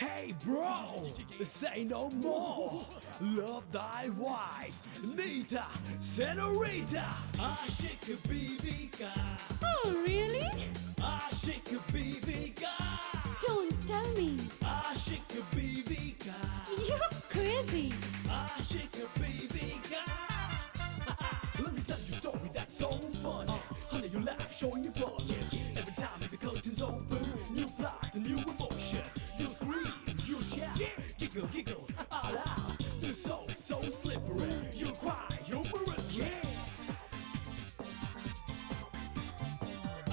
Hey bro, say no more. Love thy wife, Nita, Senorita. Aşık बीवी का. Oh, really? Aşık बीवी का. Don't tell me. Aşık बीवी का. You're crazy. Aşık बीवी का. Let me tell you a story that's so funny. Honey, you laugh, showing you fun. Every time the curtains open, new plot, a new emotion. You scream, you shout, giggle, giggle, all out. The soul so slippery. You cry, humorous, yeah.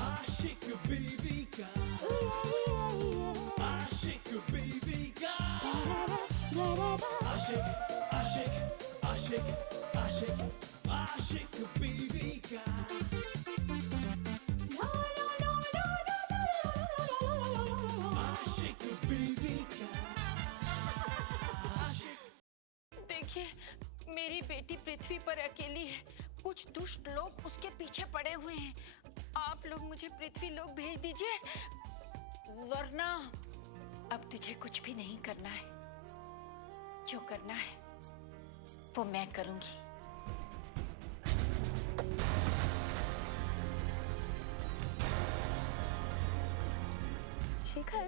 Aşık बीवी का. Aşık बीवी का. Aşık, aşık, aşık, aşık, aşık बीवी का. Aşık बीवी का. देखिए, मेरी बेटी पृथ्वी पर अकेली है। कुछ दुष्ट लोग उसके पीछे पड़े हुए हैं। आप लोग मुझे पृथ्वी लोग भेज दीजिए, वरना अब तुझे कुछ भी नहीं करना है। जो करना है वो मैं करूंगी। शेखर,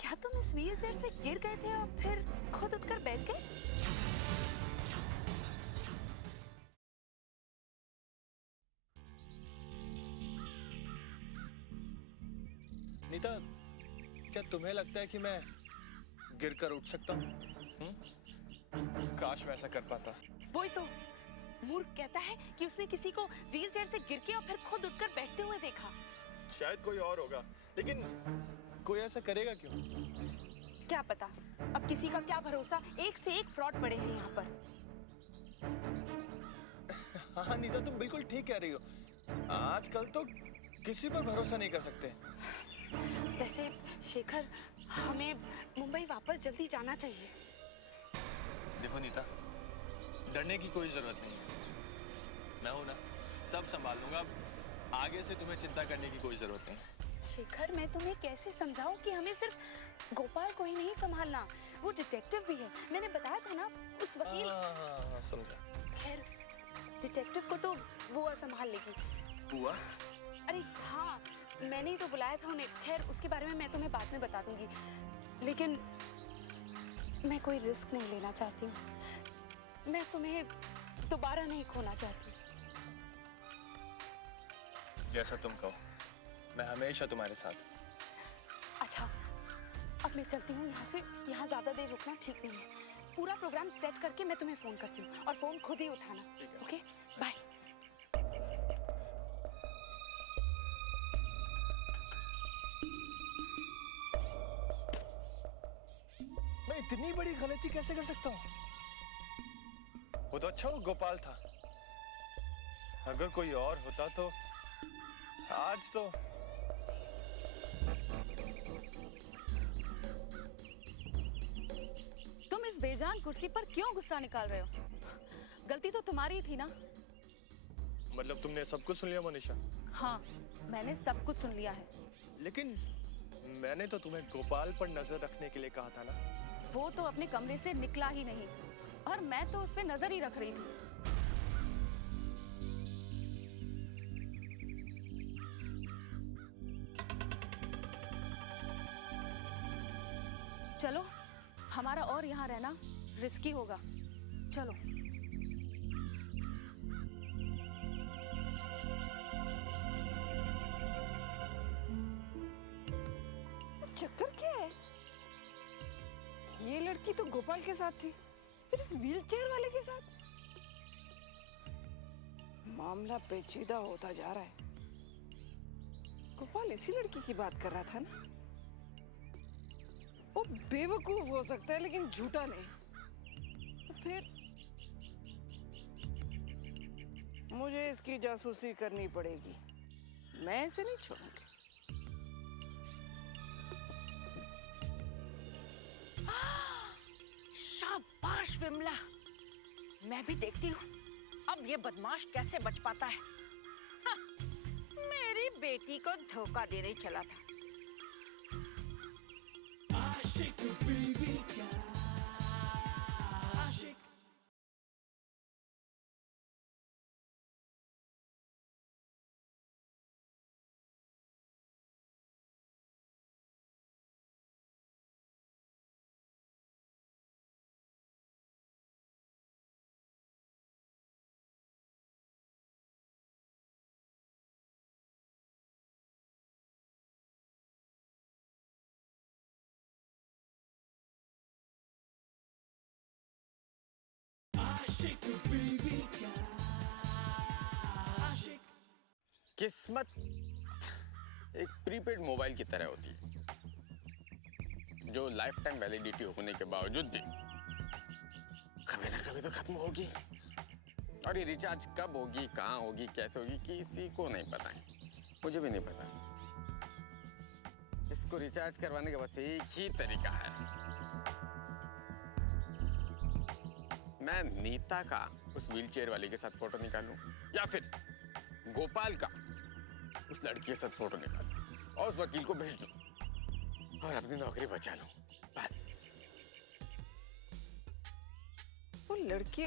क्या तुम इस व्हीलचेयर से गिर गए थे और फिर खुद उठकर बैठ गए? नीता, क्या तुम्हें लगता है कि मैं गिरकर उठ सकता हूँ? काश मैं ऐसा कर पाता। वही तो, मूर्ख कहता है कि उसने किसी को व्हीलचेयर से गिर के और फिर खुद उठकर बैठते हुए देखा। शायद कोई और होगा, लेकिन कोई ऐसा करेगा क्यों? क्या पता, अब किसी का क्या भरोसा, एक से एक फ्रॉड पड़े हैं यहाँ पर। हाँ नीता, तुम बिल्कुल ठीक कह रही हो। आजकल तो किसी पर भरोसा नहीं कर सकते। वैसे शेखर, हमें मुंबई वापस जल्दी जाना चाहिए। देखो नीता, डरने की कोई जरूरत नहीं है। मैं हूं ना, सब संभाल लूंगा। आगे से तुम्हें चिंता करने की कोई जरूरत नहीं। शेखर, मैं तुम्हें कैसे समझाऊं कि हमें सिर्फ गोपाल को ही नहीं संभालना, वो डिटेक्टिव भी है। मैंने बताया था ना, उस वकील। समझा। खैर, डिटेक्टिव को तो बुआ संभाल लेगी। बुआ? अरे हाँ, मैंने ही तो बुलाया था उन्हें। खैर, उसके बारे में मैं तुम्हें बाद में बता दूंगी, लेकिन मैं कोई रिस्क नहीं लेना चाहती हूँ। मैं तुम्हें दोबारा नहीं खोना चाहती। जैसा तुम कहो, मैं हमेशा तुम्हारे साथ। अच्छा, अब मैं चलती हूँ यहाँ से। यहाँ ज्यादा देर रुकना ठीक नहीं है। पूरा प्रोग्राम सेट करके मैं तुम्हें फोन करती हूँ, और फोन खुद ही उठाना। Okay, bye. मैं इतनी बड़ी गलती कैसे कर सकता हूँ? वो तो अच्छा, वो गोपाल था। अगर कोई और होता तो आज तो। तुम इस बेजान कुर्सी पर क्यों गुस्सा निकाल रहे हो? गलती तो तुम्हारी थी ना। मतलब तुमने सब कुछ सुन लिया मोनिशा? हाँ, मैंने सब कुछ सुन लिया है। लेकिन मैंने तो तुम्हें गोपाल पर नजर रखने के लिए कहा था ना। वो तो अपने कमरे से निकला ही नहीं, और मैं तो उस पे नजर ही रख रही थी। चलो, हमारा और यहाँ रहना रिस्की होगा। चलो। चक्कर क्या है? ये लड़की तो गोपाल के साथ थी, फिर इस व्हीलचेयर वाले के साथ। मामला पेचीदा होता जा रहा है। गोपाल इसी लड़की की बात कर रहा था ना। वो बेवकूफ हो सकता है, लेकिन झूठा नहीं। तो फिर मुझे इसकी जासूसी करनी पड़ेगी। मैं इसे नहीं छोड़ूंगी। शाबाश विमला, मैं भी देखती हूँ अब ये बदमाश कैसे बच पाता है। हाँ, मेरी बेटी को धोखा देने चला था। Aşık बीवी किस्मत एक प्रीपेड मोबाइल की तरह होती है, जो लाइफ टाइम वैलिडिटी होने के बावजूद भी कभी ना कभी तो खत्म होगी। और ये रिचार्ज कब होगी, कहाँ होगी, कैसे होगी, किसी को नहीं पता है, मुझे भी नहीं पता। इसको रिचार्ज करवाने का बस एक ही तरीका है, मैं नीता का उस व्हीलचेयर वाली के साथ फोटो निकालूं, या फिर गोपाल का उस लड़की के साथ फोटो निकालूं और उस वकील को भेज दूं और अपनी नौकरी बचा लूं, बस। वो लड़की,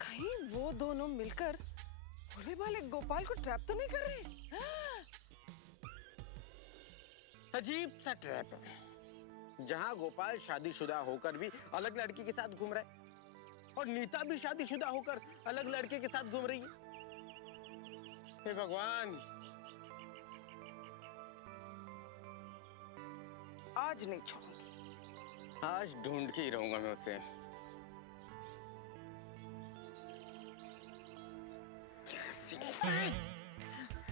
कहीं वो दोनों मिलकर भोले भाले गोपाल को ट्रैप तो नहीं कर रहे? अजीब सा ट्रैप है, जहां गोपाल शादीशुदा होकर भी अलग लड़की के साथ घूम रहा है और नीता भी शादीशुदा होकर अलग लड़के के साथ घूम रही है। हे भगवान, आज नहीं छोड़ूंगी। आज ढूंढ के ही रहूंगा मैं उसे।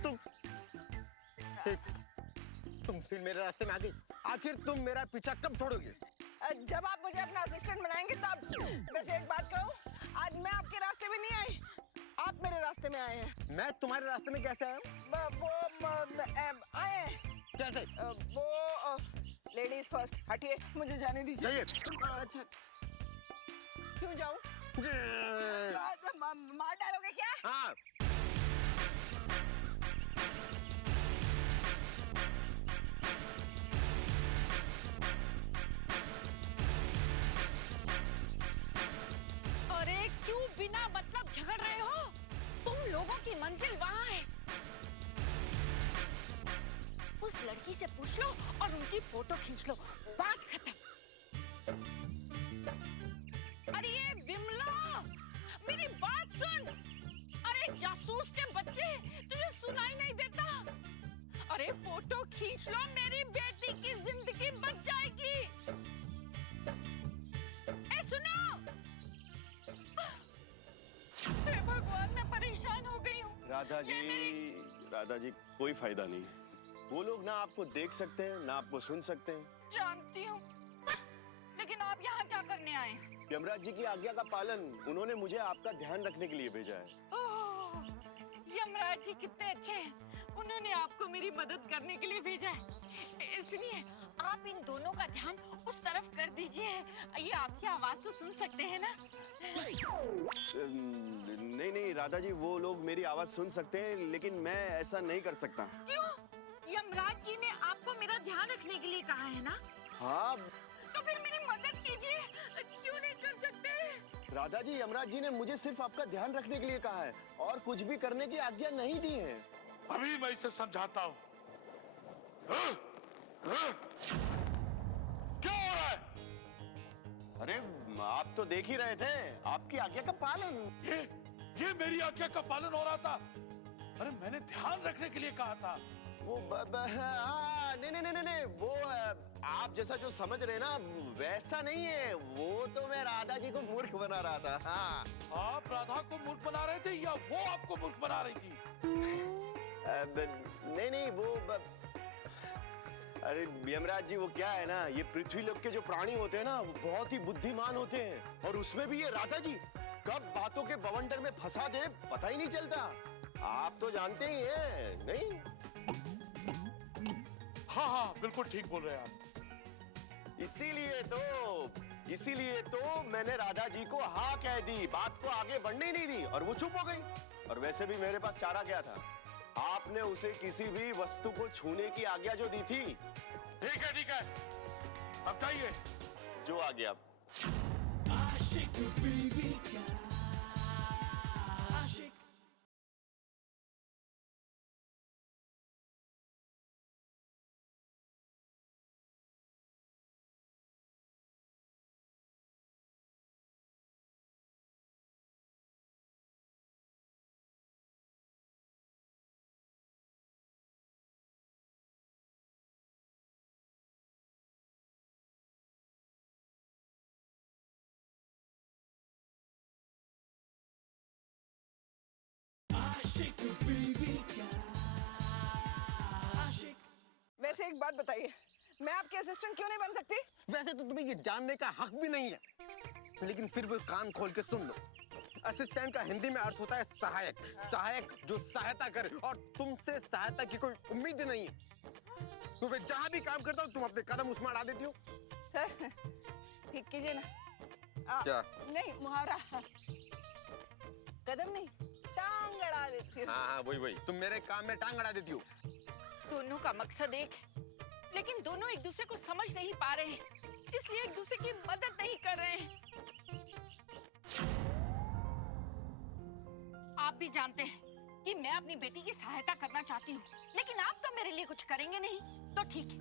तुम तुम फिर मेरे रास्ते में आ गई। आखिर तुम मेरा पीछा कब छोड़ोगे? जब आप मुझे अपना असिस्टेंट बनाएंगे तब। वैसे एक बात कहूं, आज मैं आपके रास्ते में नहीं आई, आप मेरे रास्ते में आए हैं। मैं तुम्हारे रास्ते में कैसे आया हूँ? आए हैं। कैसे? वो लेडीज फर्स्ट, हटिए, मुझे जाने दीजिए। जाइए। अच्छा, क्यों जाऊं? मार डालोगे क्या? हाँ। अरे क्यों बिना मतलब झगड़ रहे हो? तुम लोगों की मंजिल वहां है। उस लड़की से पूछ लो और उनकी फोटो खींच लो, बात खत्म। अरे ये विमला, मेरी बात सुन। अरे जासूस के बच्चे, तुझे सुनाई नहीं देता? अरे फोटो खींच लो, मेरी बेटी की जिंदगी बच जाएगी। ए सुनो, हे भगवान, मैं परेशान हो गई हूँ। राधा जी कोई फायदा नहीं। वो लोग ना आपको देख सकते हैं ना आपको सुन सकते हैं। जानती हूँ, लेकिन आप यहाँ क्या करने आए? यमराज जी की आज्ञा का पालन, उन्होंने मुझे आपका ध्यान रखने के लिए भेजा है। ओह, यमराज जी कितने अच्छे हैं, उन्होंने आपको मेरी मदद करने के लिए भेजा है। इसलिए आप इन दोनों का ध्यान उस तरफ कर दीजिए, ये आपकी आवाज तो सुन सकते हैं ना? नहीं राधा जी, वो लोग मेरी आवाज सुन सकते हैं, लेकिन मैं ऐसा नहीं कर सकता। क्यों? यमराज जी ने आपको मेरा ध्यान रखने के लिए कहा है ना? हाँ। तो फिर मेरी मदद कीजिए, क्यों नहीं कर सकते? राधा जी, यमराज जी ने मुझे सिर्फ आपका ध्यान रखने के लिए कहा है और कुछ भी करने की आज्ञा नहीं दी है। अभी मैं इसे समझाता हूँ। क्या हो रहा है? अरे आप तो देख ही रहे थे, आपकी आज्ञा का पालन। ये मेरी आज्ञा का पालन हो रहा था। अरे मैंने ध्यान रखने के लिए कहा था। वो नहीं, वो आप जैसा जो समझ रहे ना वैसा नहीं है। वो तो मैं राधा जी को मूर्ख बना रहा था। हाँ। आप राधा को मूर्ख बना रहे थे या वो आपको मूर्ख बना रही थी? नहीं वो अरे यमराज जी, वो क्या है ना, ये पृथ्वी लोक के जो प्राणी होते हैं ना, वो बहुत ही बुद्धिमान होते हैं, और उसमें भी ये राधा जी कब बातों के बवंडर में फंसा दे पता ही नहीं चलता। आप तो जानते ही हैं, नहीं? हाँ, बिल्कुल ठीक बोल रहे हैं आप। इसीलिए तो मैंने राधा जी को हाँ कह दी, बात को आगे बढ़ने ही नहीं दी और वो चुप हो गई। और वैसे भी मेरे पास चारा क्या था, आपने उसे किसी भी वस्तु को छूने की आज्ञा जो दी थी। ठीक है, अब जाइए। जो आज्ञा। आशिक बीवी का वैसे एक बात बताइए, मैं आपकी असिस्टेंट क्यों नहीं बन सकती? वैसे तो तुम्हें ये जानने का हक भी नहीं है, लेकिन फिर भी कान खोल के सुन लो। असिस्टेंट का हिंदी में अर्थ होता है सहायक। सहायक जो सहायता करे, और तुमसे सहायता की कोई उम्मीद नहीं है। तो मैं जहां भी काम करता हूँ तुम अपने कदम उसमें अड़ा देती हो। सर ठीक कीजिए ना। क्या? नहीं, मुहावरा। कदम नहीं, टांग अड़ा देती हूँ। हाँ वही तुम मेरे काम में टांग अड़ा देती हो। दोनों का मकसद एक, लेकिन दोनों एक दूसरे को समझ नहीं पा रहे हैं, इसलिए एक दूसरे की मदद नहीं कर रहे हैं। आप भी जानते हैं कि मैं अपनी बेटी की सहायता करना चाहती हूँ, लेकिन आप तो मेरे लिए कुछ करेंगे नहीं। तो ठीक है,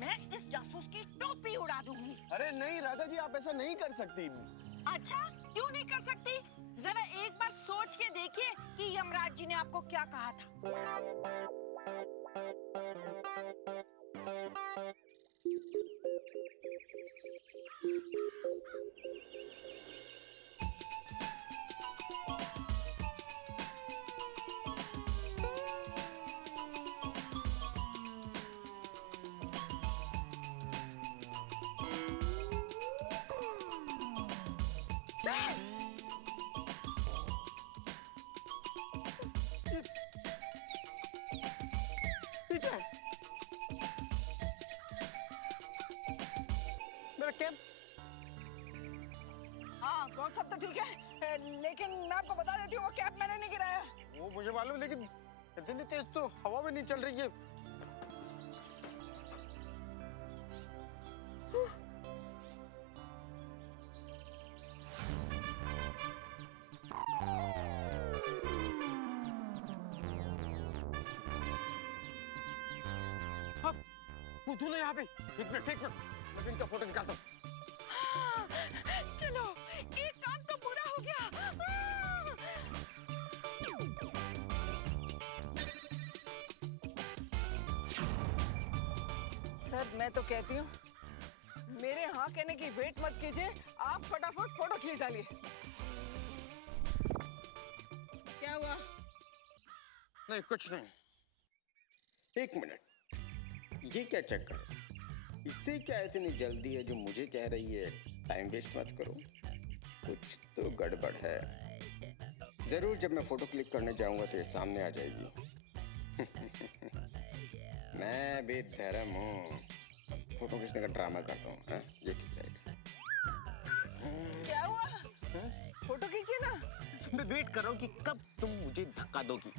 मैं इस जासूस की टोपी उड़ा दूंगी। अरे नहीं राधा जी, आप ऐसा नहीं कर सकती। अच्छा, क्यों नहीं कर सकती? जरा एक बार सोच के देखिए कि यमराज जी ने आपको क्या कहा था। ठीक है, मेरा कैब। हाँ, कौन सब तो ठीक है, लेकिन मैं आपको बता देती हूँ वो कैप मैंने नहीं गिराया। वो मुझे मालूम, लेकिन इतनी तेज तो हवा में नहीं चल रही है। तू ना यहाँ पे, एक मिनट मैं इनका फोटो निकालता हूँ। चलो, एक काम तो पूरा हो गया। सर मैं तो कहती हूँ, मेरे हाँ कहने की वेट मत कीजिए, आप फटाफट फोटो खींच डालिए। क्या हुआ? नहीं कुछ नहीं। एक मिनट, ये क्या चक्कर है? इससे क्या इतनी जल्दी है जो मुझे कह रही है टाइम वेस्ट मत करो? कुछ तो गड़बड़ है। जरूर जब मैं फोटो क्लिक करने जाऊंगा तो ये सामने आ जाएगी। मैं भी धर्म हूँ, फोटो खींचने का ड्रामा करता हूँ। हाँ, ये ठीक रहेगा। क्या हुआ? फोटो खींचिए ना। मैं वेट कर रहा हूँ कि कब तुम मुझे धक्का दोगी।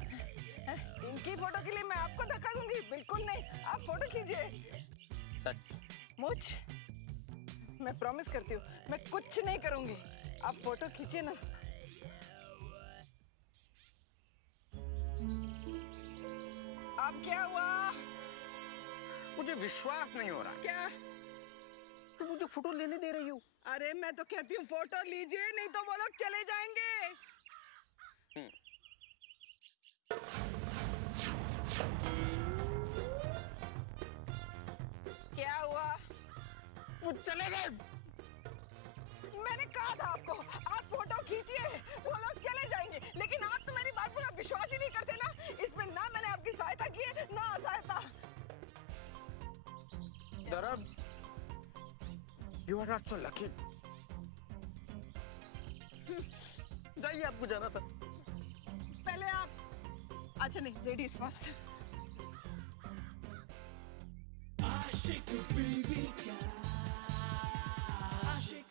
इनकी फोटो के लिए मैं आपको धक्का दूंगी? बिल्कुल नहीं, आप फोटो खींचिए। सच? मुझ मैं प्रॉमिस करती हूँ, मैं कुछ नहीं करूंगी। आप फोटो खींचिए ना। अब क्या हुआ? मुझे विश्वास नहीं हो रहा। क्या? तुम मुझे फोटो लेने दे रही हो? अरे मैं तो कहती हूँ फोटो लीजिए, नहीं तो वो लोग चले जाएंगे। क्या हुआ? वो चले गए। मैंने कहा था आपको, आप फोटो खींचिए, वो लोग चले जाएंगे। लेकिन आप तो मेरी बात पर विश्वास ही नहीं करते ना। इसमें ना मैंने आपकी सहायता की है, ना असहायता। धर्म, you are not so lucky. जाइए, आपको जाना था। पहले आप। अच्छा नहीं, लेडीज फर्स्ट। आशिक बीबी का आशिक।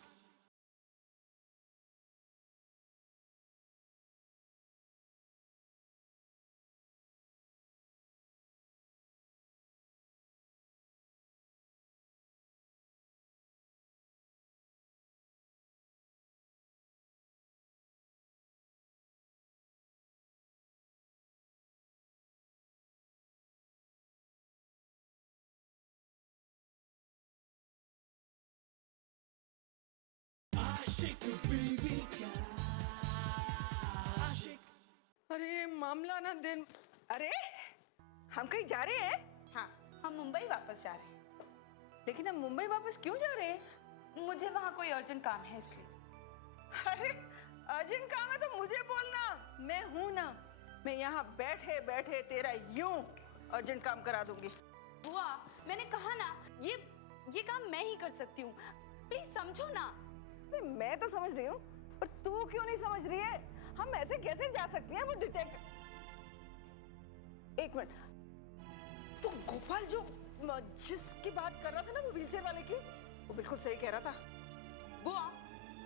आशिक बीबी का आशिक। अरे मामला ना दिन। अरे हम कहीं जा रहे हैं? हाँ, हम मुंबई वापस जा रहे हैं। लेकिन हम मुंबई वापस क्यों जा रहे हैं? मुझे वहाँ कोई अर्जेंट काम है इसलिए। अरे अर्जेंट काम है तो मुझे बोलना, मैं हूं ना। मैं यहाँ बैठे बैठे तेरा यूं अर्जेंट काम करा दूंगी। बुआ, मैंने कहा ना, ये काम मैं ही कर सकती हूँ। प्लीज समझो ना। नहीं, मैं तो समझ रही हूँ, पर तू क्यों नहीं समझ रही है? हम ऐसे कैसे जा सकती हैं? वो डिटेक्टिव, एक मिनट, तो गोपाल जो जिसकी बात कर रहा था ना, वो व्हीलचेयर वाले की, वो बिल्कुल सही कह रहा था। बुआ,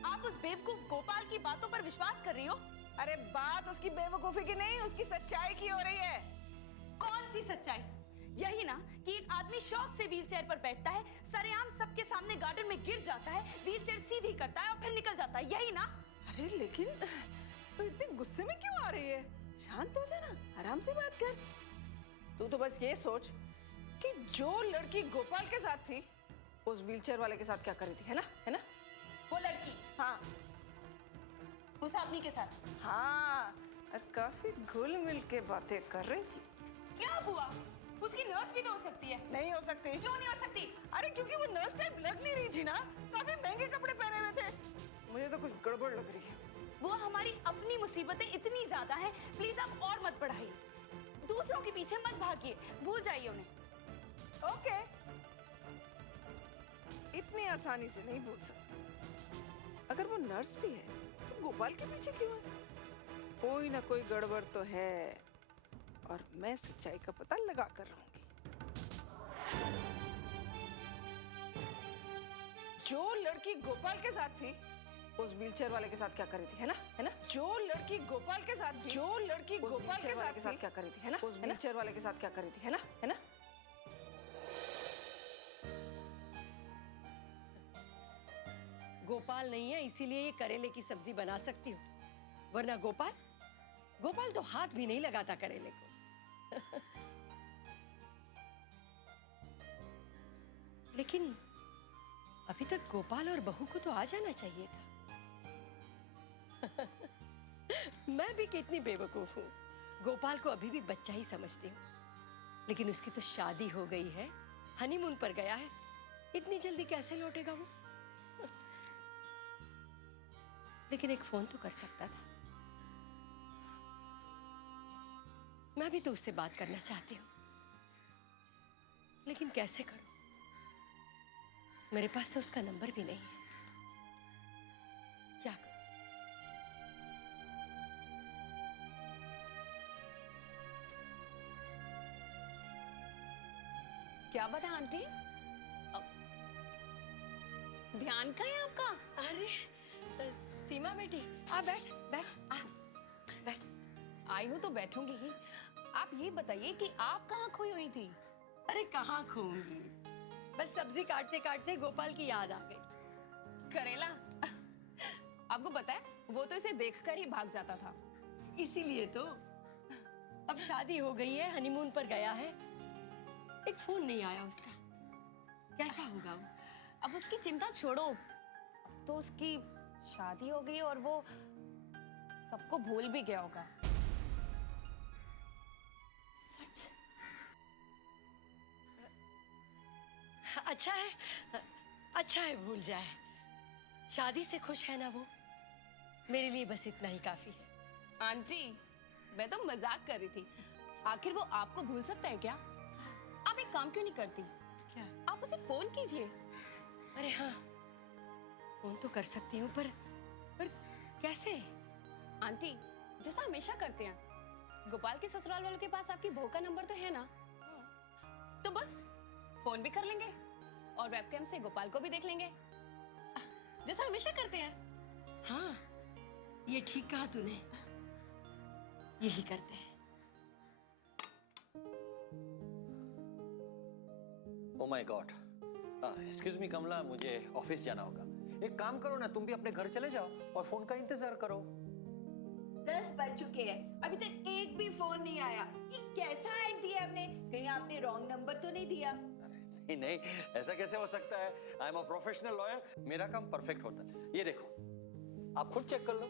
आप उस बेवकूफ गोपाल की बातों पर विश्वास कर रही हो? अरे बात उसकी बेवकूफी की नहीं, उसकी सच्चाई की हो रही है। कौन सी सच्चाई? यही ना कि एक आदमी शौक से व्हीलचेयर पर बैठता है, सरेआम सबके सामने गार्डन में गिर जाता है, व्हीलचेयर सीधी करता है और फिर निकल जाता है, यही ना? अरे लेकिन तू इतने गुस्से में क्यों आ रही है? शांत हो जा ना, आराम से बात कर। तू तो बस ये सोच कि जो लड़की गोपाल के साथ थी, उस व्हीलचेयर वाले के साथ क्या कर रही थी, है ना? है ना? वो लड़की हाँ उस आदमी के साथ। हाँ, और काफी घुल मिल के बातें कर रही थी। क्या बुआ? उसकी नर्स भी तो हो सकती है। नहीं हो सकती। क्यों नहीं हो सकती? अरे क्योंकि वो नर्स टाइप लग नहीं रही थी ना, काफी महंगे कपड़े पहने हुए थे। मुझे तो कुछ गड़बड़ लग रही है। बुआ, हमारी अपनी मुसीबतें इतनी ज्यादा हैं, प्लीज आप और मत बढ़ाइए। दूसरों के पीछे मत भागिए, भूल जाइए उन्हें। ओके, इतनी आसानी से नहीं भूल सकता। अगर वो नर्स भी है तो गोपाल के पीछे क्यों है? कोई ना कोई गड़बड़ तो है, और मैं सच्चाई का पता लगा कर रहूंगी। जो लड़की गोपाल के साथ थी, उस व्हीलचेयर वाले के साथ क्या कर रही थी, है ना? है ना? जो लड़की गोपाल के साथ थी, जो लड़की गोपाल के साथ क्या कर रही थी, है ना? उस व्हीलचेयर वाले के साथ क्या कर रही थी, है ना? है ना? गोपाल नहीं है इसीलिए ये करेले की सब्जी बना सकती हूँ, वरना गोपाल तो हाथ भी नहीं लगाता करेले को। लेकिन अभी तक गोपाल और बहू को तो आ जाना चाहिए था। मैं भी कितनी बेवकूफ हूँ, गोपाल को अभी भी बच्चा ही समझती हूँ। लेकिन उसकी तो शादी हो गई है, हनीमून पर गया है, इतनी जल्दी कैसे लौटेगा वो? लेकिन एक फोन तो कर सकता था। मैं भी तो उससे बात करना चाहती हूँ, लेकिन कैसे करूं? मेरे पास तो उसका नंबर भी नहीं है। क्या करूं? क्या बता आंटी? ध्यान का है आपका? अरे सीमा बेटी, आ बैठ बैठ आ बैठ। आई हूँ तो बैठूंगी ही। आप ये बताइए कि आप कहाँ खोई हुई थी? अरे कहाँ खोऊंगी, बस सब्जी काटते काटते गोपाल की याद आ गई। करेला? आपको पता है वो तो इसे देखकर ही भाग जाता था। इसीलिए तो अब शादी हो गई है, हनीमून पर गया है, एक फोन नहीं आया उसका। कैसा होगा वो? अब उसकी चिंता छोड़ो, तो उसकी शादी हो गई और वो सबको भूल भी गया होगा। सच? अच्छा है भूल जाए। शादी से खुश है ना वो, मेरे लिए बस इतना ही काफी है। आंटी, मैं तो मजाक कर रही थी। आखिर वो आपको भूल सकता है क्या? आप एक काम क्यों नहीं करती? क्या? आप उसे फोन कीजिए। अरे हाँ, फोन तो कर सकती हूँ, पर कैसे? आंटी, जैसा हमेशा करते हैं। गोपाल के ससुराल वालों के पास आपकी बहू का नंबर तो है ना? तो बस फोन भी कर लेंगे और वेबकैम से गोपाल को भी देख लेंगे, जैसा हमेशा करते हैं। हाँ, ये ठीक कहा तूने, यही करते हैं। Oh my God. Excuse me Kamala, मुझे ऑफिस जाना होगा। एक काम करो ना, तुम भी अपने घर चले जाओ और फोन का इंतजार करो। 10 बज चुके हैं, अभी तक एक भी फोन नहीं आया। ये कैसा ऐड दिया आपने? कहीं आपने रॉन्ग नंबर तो नहीं दिया? नहीं नहीं, ऐसा कैसे हो सकता है? I am a professional lawyer, मेरा काम परफेक्ट होता है। ये देखो, आप खुद चेक कर लो।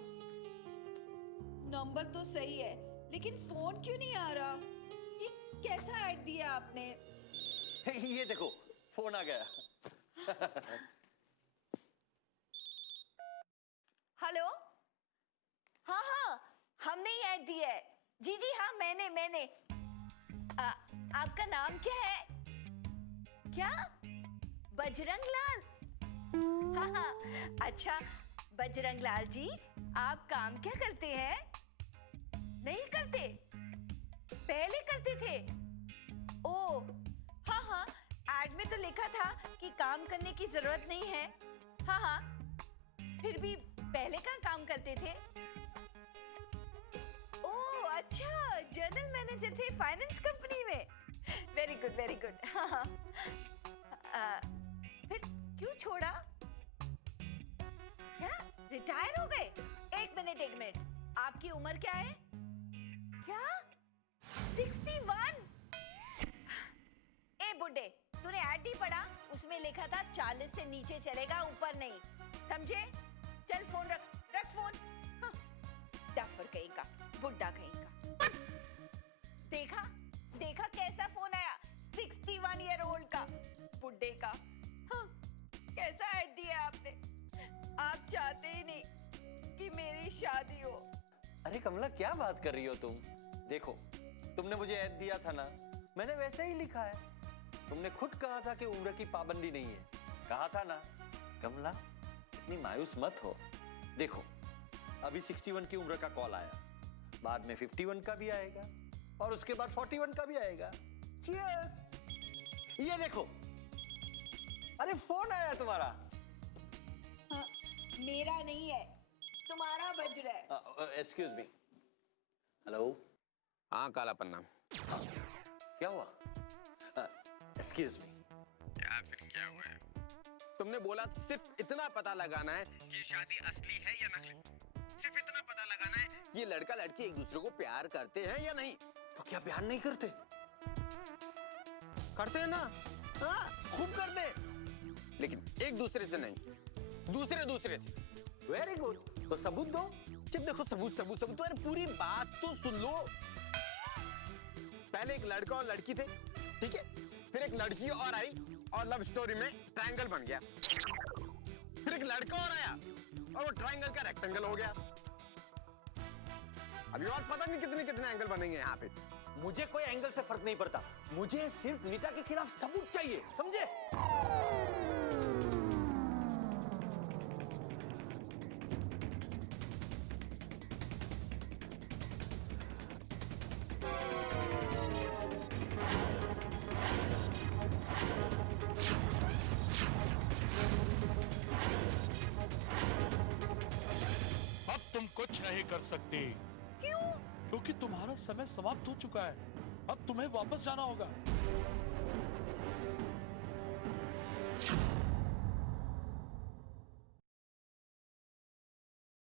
नंबर तो सही है, लेकिन फोन क्यों नहीं आ रहा? ये कैसा ऐड दिया आपने? ये देखो, फोन आ गया। हेलो? हाँ हाँ, हमने ही ऐड दिया है। जी जी हाँ, मैंने आपका नाम क्या है? क्या बजरंग लाल? हाँ, अच्छा बजरंग लाल जी, आप काम क्या करते हैं? नहीं करते, पहले करते थे। ओ हाँ, एड में तो लिखा था कि काम करने की जरूरत नहीं है। हाँ, फिर भी पहले कहाँ काम करते थे? ओ अच्छा, जनरल मैनेजर थे फाइनेंस कंपनी में। Very good, very good. हाँ, फिर क्यों छोड़ा? क्या रिटायर हो गए? एक मिनट, आपकी उम्र क्या है? क्या 61? ए बुड्ढे, तूने ऐड नहीं पढ़ा? उसमें लिखा था 40 से नीचे चलेगा, ऊपर नहीं, समझे? चल फोन रख फोन। हाँ, डफर कहीं का, बुड्ढा कहीं का। देखा कैसा फोन आया? 61 ईयर ओल्ड का, बुड्ढे का। हाँ, कैसा ऐड दिया आपने? आप चाहते ही नहीं कि मेरी शादी हो। अरे कमला, क्या बात कर रही हो तुम? देखो, तुमने मुझे ऐड दिया था ना, मैंने वैसे ही लिखा है। तुमने खुद कहा था कि उम्र की पाबंदी नहीं है, कहा था ना। कमला, इतनी मायूस मत हो। देखो, अभी 61 की उम्र का कॉल आया, बाद में 51 का भी आएगा और उसके बाद 41 का भी आएगा। चीयर्स। ये देखो, अरे फोन आया तुम्हारा। हाँ, मेरा नहीं है, तुम्हारा बज रहा है। Excuse me. हेलो। हाँ काला पन्ना, क्या हुआ? Excuse me. क्या फिर क्या हुआ है? तुमने बोला सिर्फ इतना पता लगाना है कि शादी असली है या नकली। सिर्फ इतना पता लगाना है कि ये लड़का लड़की एक दूसरे को प्यार करते हैं या नहीं। तो क्या प्यार नहीं करते? करते हैं ना, हाँ खूब करते हैं, लेकिन एक दूसरे से नहीं, दूसरे से। वेरी गुड, तो सबूत दो। जब देखो सबूत। तो अरे पूरी बात तो सुन लो। पहले एक लड़का और लड़की थे, ठीक है? फिर एक लड़की और आई और लव स्टोरी में ट्रायंगल बन गया। फिर एक लड़का और आया और वो ट्रायंगल का रेक्टेंगल हो गया। अभी और पता नहीं कितने एंगल बनेंगे यहाँ पे। मुझे कोई एंगल से फर्क नहीं पड़ता, मुझे सिर्फ नीता के खिलाफ सबूत चाहिए, समझे? अब तुम कुछ नहीं कर सकती। क्यों? क्योंकि तुम्हारा समय समाप्त हो चुका है। अब तुम्हें वापस जाना होगा।